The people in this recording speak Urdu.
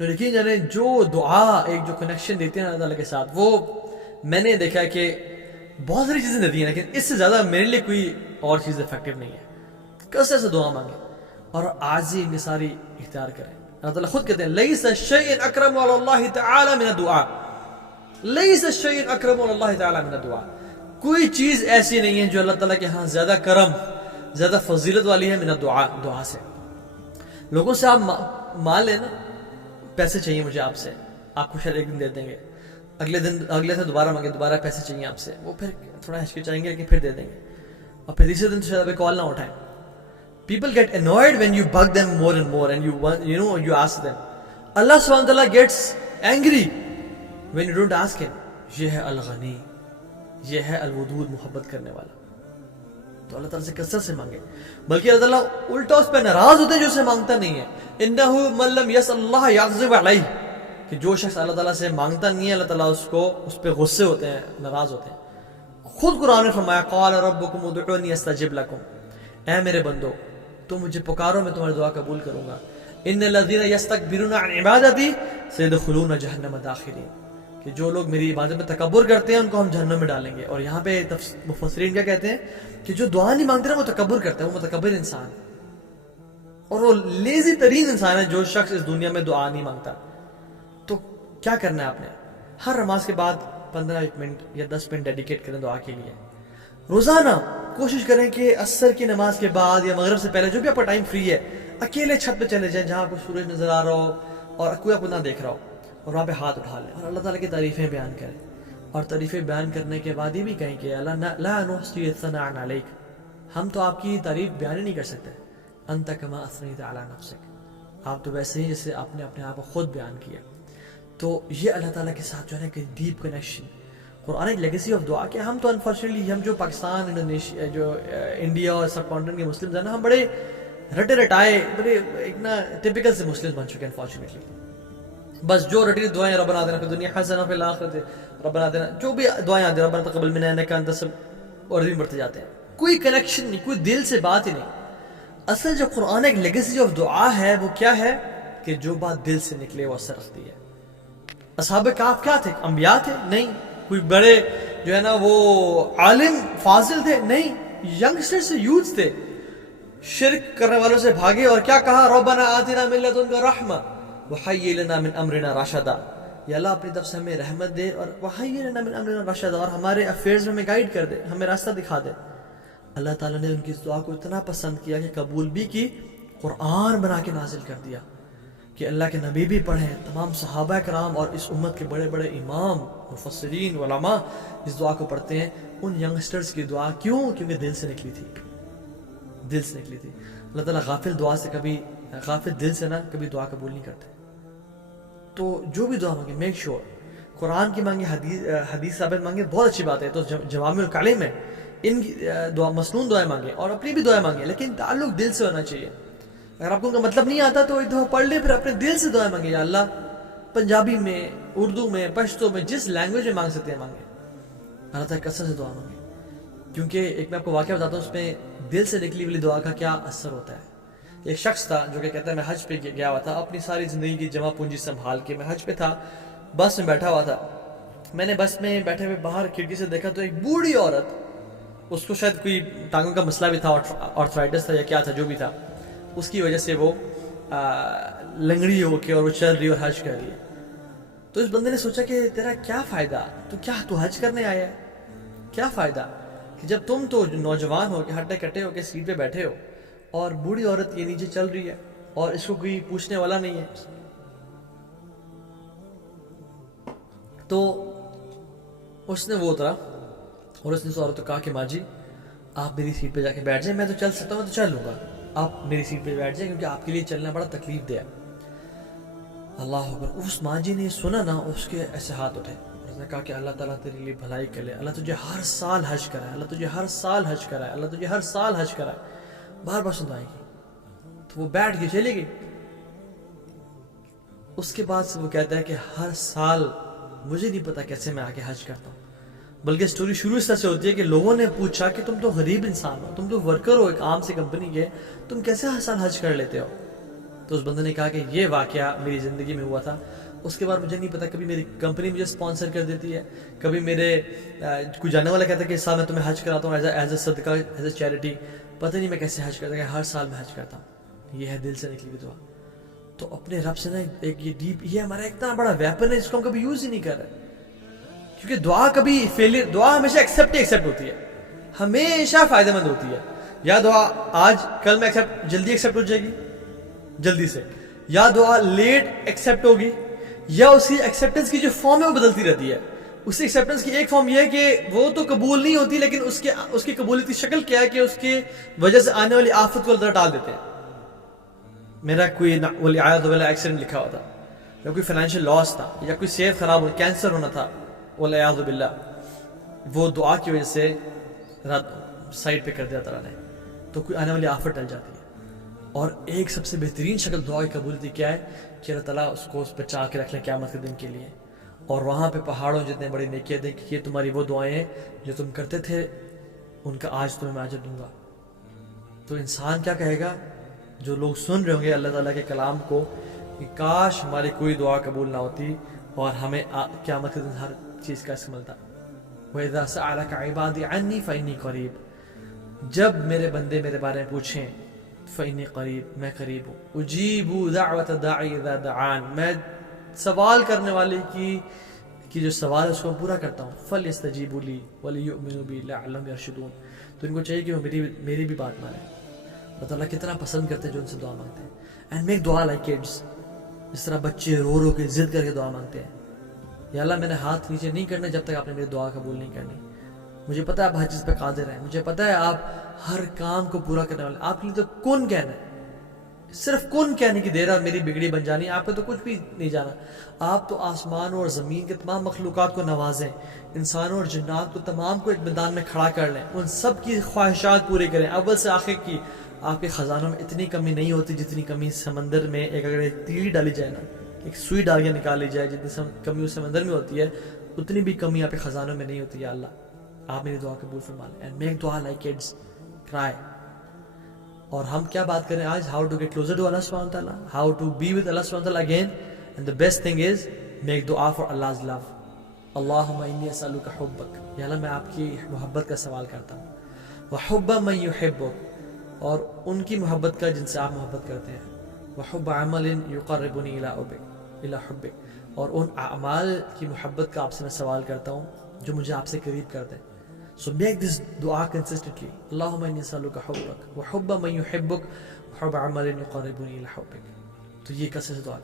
تو یقین جانے جو دعا ایک جو کنیکشن دیتی ہے اللہ تعالیٰ کے ساتھ، وہ میں نے دیکھا کہ بہت ساری چیزیں دیتی ہیں لیکن اس سے زیادہ میرے لیے کوئی اور چیز افیکٹو نہیں ہے۔ کثرت سے دعا مانگیں اور عاجزی انکساری اختیار کریں۔ اللہ تعالیٰ خود کہتے ہیں لیس الشیء اکرم علی اللہ تعالی من الدعاء، لیس الشیء اکرم علی اللہ تعالی من الدعاء، کوئی چیز ایسی نہیں ہے جو اللہ تعالیٰ کے ہاں زیادہ کرم، زیادہ فضیلت والی ہے من الدعاء، دعا سے۔ لوگوں سے آپ مان لیں نا، پیسے چاہیے مجھے آپ سے، آپ کو شاید ایک دن دے دیں گے، اگلے سے دوبارہ مانگے، دوبارہ پیسے چاہیے آپ سے، وہ پھر تھوڑا ہچکچائیں گے لیکن پھر دے دیں گے، اور پھر تیسرے دن تو شاید آپ کال نہ اٹھائیں۔ People get annoyed when you bug them more and more and you ask them. Allah subhanahu wa ta'ala gets angry when you don't ask him. یہ ہے الغنی، یہ ہے الودود، محبت کرنے والا۔ تو اللہ تعالیٰ سے کثرت سے مانگے، بلکہ اللہ تعالیٰ الٹا اس پہ ناراض ہوتے ہیں جو اسے مانگتا نہیں ہے۔ انہ من لم یسأل اللہ یغضب علیہ، کہ جو شخص اللہ تعالیٰ سے مانگتا نہیں ہے اللہ تعالیٰ اس پہ غصے ہوتے ہیں، ناراض ہوتے ہیں۔ خود قرآن نے فرمایا قال ربکم ادعونی استجب لکم، اے میرے بندو تم مجھے پکارو میں تمہاری دعا قبول کروں گا۔ ان الذین یستکبرون عن عبادتی سیدخلون جہنم داخرین، کہ جو لوگ میری عبادت میں تکبر کرتے ہیں ان کو ہم جہنم میں ڈالیں گے۔ اور یہاں پہ مفسرین کیا کہتے ہیں کہ جو دعا نہیں مانگتے نا وہ تکبر کرتے ہیں، وہ متکبر انسان، اور وہ لیزی ترین انسان ہے جو شخص اس دنیا میں دعا نہیں مانگتا۔ تو کیا کرنا ہے آپ نے؟ ہر نماز کے بعد 15 منٹ یا 10 منٹ ڈیڈیکیٹ کریں دعا کے لیے۔ روزانہ کوشش کریں کہ عصر کی نماز کے بعد یا مغرب سے پہلے جو بھی آپ کا ٹائم فری ہے، اکیلے چھت پہ چلے جائیں جہاں آپ کو سورج نظر آ رہا ہو اور کوئی آپ کو نہ دیکھ رہا ہو، اور وہاں پہ ہاتھ اٹھا لیں اور اللہ تعالیٰ کی تعریفیں بیان کریں، اور تعریفیں بیان کرنے کے بعد یہ بھی کہیں کہ اللہ لا نحصی ثناء علیک، ہم تو آپ کی تعریف بیان ہی نہیں کر سکتے، انت کما اثنیت علی نفسک، آپ تو ویسے ہی جیسے آپ نے اپنے آپ کو خود بیان کیا۔ تو یہ اللہ تعالیٰ کے ساتھ جو ہے نا کہ ڈیپ کنیکشن، قرآن ایک لیگیسی آف دعا کہ ہم تو انفارچونیٹلی ہم جو پاکستان، انڈونیشیا، جو انڈیا اور سب کانٹیننٹ کے مسلمز ہیں نا، ہم بڑے رٹے رٹائے، بڑے ایک نا ٹپیکل سے مسلمز بن چکے ہیں انفارچونیٹلی۔ بس جو رٹی دعائیں ربنا آتنا فی الدنیا حسنہ وفی الآخرۃ ربنا آتنا، جو بھی دعائیں آتی ہیں ربنا تقبل منا انک انت سب، اور بھی بڑھتے جاتے ہیں، کوئی کنیکشن نہیں، کوئی دل سے بات ہی نہیں۔ اصل جو قرآن ایک لیگیسی آف دعا ہے وہ کیا ہے کہ جو بات دل سے نکلے وہ اثر رکھتی ہے۔ اصحاب کہف کیا تھے؟ انبیاء تھے؟ نہیں۔ کوئی بڑے جو ہے نا وہ عالم فاضل تھے؟ نہیں۔ ینگسٹر سے، یوتھ تھے، شرک کرنے والوں سے بھاگے اور کیا کہا ربنا آتنا من لدنک رحمہ وہیئ لنا من امرنا رشدا، یا اللہ اپنی طرف سے ہمیں رحمت دے اور وہیئ لنا من امرنا رشدا، اور ہمارے افیئرز میں ہمیں گائیڈ کر دے، ہمیں راستہ دکھا دے۔ اللہ تعالیٰ نے ان کی اس دعا کو اتنا پسند کیا کہ قبول بھی کی، قرآن بنا کے نازل کر دیا کہ اللہ کے نبی بھی پڑھیں، تمام صحابہ کرام اور اس امت کے بڑے بڑے امام، مفسرین، علماء اس دعا کو پڑھتے ہیں۔ ان ینگسٹرز کی دعا کیوں؟ کیونکہ دل سے نکلی تھی، دل سے نکلی تھی۔ اللہ تعالیٰ غافل دعا سے کبھی، غافل دل سے نہ کبھی دعا قبول نہیں کرتے۔ تو جو بھی دعا مانگے میک شور قرآن کی مانگے، حدیث ثابت مانگے، بہت اچھی بات ہے۔ تو جوامع الکلم ہے، ان کی دعا مسنون دعائیں مانگے اور اپنی بھی دعائیں مانگے، لیکن تعلق دل سے ہونا چاہیے۔ اگر آپ کو ان کا مطلب نہیں آتا تو ایک دفعہ پڑھ لیں، پھر اپنے دل سے دعائیں مانگے، یا اللہ پنجابی میں، اردو میں، پشتو میں، جس لینگویج میں مانگ سکتے ہیں مانگے، اللہ تعالیٰ کثرت سے دعا مانگے۔ کیونکہ ایک میں آپ کو واقعہ بتاتا ہوں اس میں دل سے نکلی والی دعا کا کیا اثر ہوتا ہے۔ ایک شخص تھا جو کہ کہتا ہے میں حج پہ گیا ہوا تھا، اپنی ساری زندگی کی جمع پونجی سنبھال کے میں حج پہ تھا، بس میں بیٹھا ہوا تھا، میں نے بس میں بیٹھے ہوئے باہر کھڑکی سے دیکھا تو ایک بوڑھی عورت، اس کو شاید کوئی ٹانگوں کا مسئلہ بھی تھا، آرتھرائٹس تھا یا کیا تھا، جو بھی تھا، اس کی وجہ سے وہ لنگڑی ہو کے اور وہ چل رہی اور حج کر رہی ہے۔ تو اس بندے نے سوچا کہ تیرا کیا فائدہ، تو حج کرنے آیا ہے، کیا فائدہ کہ جب تم تو نوجوان ہو کے ہٹے کٹے ہو کے سیٹ پہ بیٹھے ہو اور بوڑھی عورت یہ نیچے چل رہی ہے اور اس کو کوئی پوچھنے والا نہیں ہے۔ تو اس نے وہ اترا اور اس نے اس عورت کو کہا کہ ماں جی آپ میری سیٹ پہ جا کے بیٹھ جائیں، میں تو چل سکتا ہوں، میں تو چل لوں گا، آپ میری سیٹ پہ بیٹھ جائیں کیونکہ آپ کے لیے چلنا بڑا تکلیف دہ ہے۔ اللہ اکبر۔ اس ماں جی نے سنا نا، اس کے ایسے ہاتھ اٹھے، اس نے کہا کہ اللہ تعالیٰ تیرے لیے بھلائی کرے، اللہ تجھے ہر سال حج کرائے، اللہ تجھے ہر سال حج کرائے، اللہ تجھے ہر سال حج کرائے، بار بار سنائے گی۔ تو وہ بیٹھ کے چلے گئی۔ اس کے بعد سے وہ کہتا ہے کہ ہر سال مجھے نہیں پتا کیسے میں آگے حج کرتا ہوں، بلکہ سٹوری شروع اس طرح سے ہوتی ہے کہ لوگوں نے پوچھا کہ تم تو غریب انسان ہو، تم تو ورکر ہو ایک عام سی کمپنی کے، تم کیسے ہر سال حج کر لیتے ہو؟ تو اس بندے نے کہا کہ یہ واقعہ میری زندگی میں ہوا تھا، اس کے بعد مجھے نہیں پتا، کبھی میری کمپنی مجھے اسپانسر کر دیتی ہے، کبھی میرے کوئی جانے والا کہتا ہے کہ صاحب میں تمہیں حج کراتا ہوں ایز اے صدقہ، ایز اے چیریٹی. پتہ نہیں میں کیسے حج کرتا کہ ہر سال میں حج کرتا ہوں. یہ ہے دل سے نکلی ہوئی دعا. تو اپنے رب سے نا ایک یہ ڈیپ، یہ ہمارا اتنا بڑا ویپن ہے جس کو ہم کبھی یوز ہی نہیں کر رہے. کیونکہ دعا کبھی فیلئر، دعا ہمیشہ ایکسیپٹ ہوتی ہے، ہمیشہ فائدہ مند ہوتی ہے. یا دعا آج کل میں جلدی ایکسیپٹ ہو جائے گی جلدی سے، یا دعا لیٹ ایکسیپٹ ہوگی، یا اس کی ایکسیپٹنس کی جو فارم ہے وہ بدلتی رہتی ہے. اس کی ایکسیپٹنس کی ایک فارم یہ ہے کہ وہ تو قبول نہیں ہوتی، لیکن اس کی قبولیت کی شکل کیا ہے کہ اس کی وجہ سے آنے والی آفت کو اللہ ٹال دیتے ہیں. میرا کوئی والعیاذ باللہ ایکسیڈنٹ لکھا ہوا تھا، یا کوئی فائنینشیل لاس تھا، یا کوئی صحت خراب ہو، کینسر ہونا تھا والعیاذ باللہ، وہ دعا کی وجہ سے سائڈ پہ کر دیا تعالیٰ نے، تو کوئی آنے والی آفت ٹل جاتی ہے. اور ایک سب سے بہترین شکل دعا کی قبولیت کیا ہے کہ اللہ تعالیٰ اس کو بچا کے رکھ لیں قیامت کے دن کے لیے، اور وہاں پہ پہاڑوں جتنے بڑی نیکیاں دیں کہ یہ تمہاری وہ دعائیں ہیں جو تم کرتے تھے، ان کا آج تمہیں میں اجر دوں گا. تو انسان کیا کہے گا، جو لوگ سن رہے ہوں گے اللہ تعالیٰ کے کلام کو، کہ کاش ہماری کوئی دعا قبول نہ ہوتی اور ہمیں قیامت کے دن ہر چیز کا رزق ملتا. وَإِذَا سَأَلَكَ عِبَادِي عَنِّي فَإِنِّي قَرِيبٌ، جب میرے بندے میرے بارے میں پوچھیں فَإِنِّي قَرِيبٌ، میں قریب ہوں. أُجِيبُ دَعْوَةَ الدَّاعِ إِذَا دَعَانِ، میں سوال کرنے والے کی جو سوال ہے اس کو میں پورا کرتا ہوں. فَلْيَسْتَجِيبُوا لِي وَلْيُؤْمِنُوا بِي لَعَلَّهُمْ يَرْشُدُونَ، تو ان کو چاہیے کہ وہ میری بھی بات مانیں. اللہ تعالیٰ کتنا پسند کرتے ہیں جو ان سے دعا مانگتے ہیں. اینڈ میک دعا لائک کڈس، جس طرح بچے رو رو کے ضد کر کے دعا مانگتے ہیں. یا اللہ میں نے ہاتھ نیچے نہیں کرنے جب تک آپ نے میری دعا قبول نہیں کرنی. مجھے پتہ ہے آپ ہر چیز پہ قادر ہیں، مجھے پتہ ہے آپ ہر کام کو پورا کرنے والے. آپ کے لیے تو کن کہنا ہے، صرف کن کہنے کی دیر ہے، میری بگڑی بن جانی. آپ پہ تو کچھ بھی نہیں جانا. آپ تو آسمانوں اور زمین کے تمام مخلوقات کو نوازیں، انسانوں اور جنات کو تمام کو ایک میدان میں کھڑا کر لیں، ان سب کی خواہشات پوری کریں اول سے آخر کی. آپ کے خزانوں میں اتنی کمی نہیں ہوتی جتنی کمی سمندر میں اگر ایک تیلی ڈالی جائے نا، ایک سوئی ڈال کے نکال لی جائے، جتنی کمی اس سمندر میں ہوتی ہے اتنی بھی کمی آپ کے خزانوں میں نہیں ہوتی. یا اللہ آپ میری دعا قبول فرما لیں. اینڈ میک دعا لائک کڈس، کرائے. اور ہم کیا بات کریں آج، how to get closer to اللہ سبحانہ وتعالیٰ، ہاؤ ٹو بی ود اللہ سبحانہ وتعالیٰ again. And the best thing is make دعا فار اللہز لو. اللہم انی اسألک حبک، یا اللہ میں آپ کی محبت کا سوال کرتا ہوں. وحب من یحبک، اور ان کی محبت کا جن سے آپ محبت کرتے ہیں. وحب عمل یقربنی الی حبک، اور ان اعمال کی محبت کا آپ سے میں سوال کرتا ہوں جو مجھے آپ سے قریب کر دیں. So make this dua consistently. Allahumma inni as'aluka hubbak wa hubba man yuhibbuk wa hubba amalin yuqarribuni ila hubbik. تو یہ کیسے دعا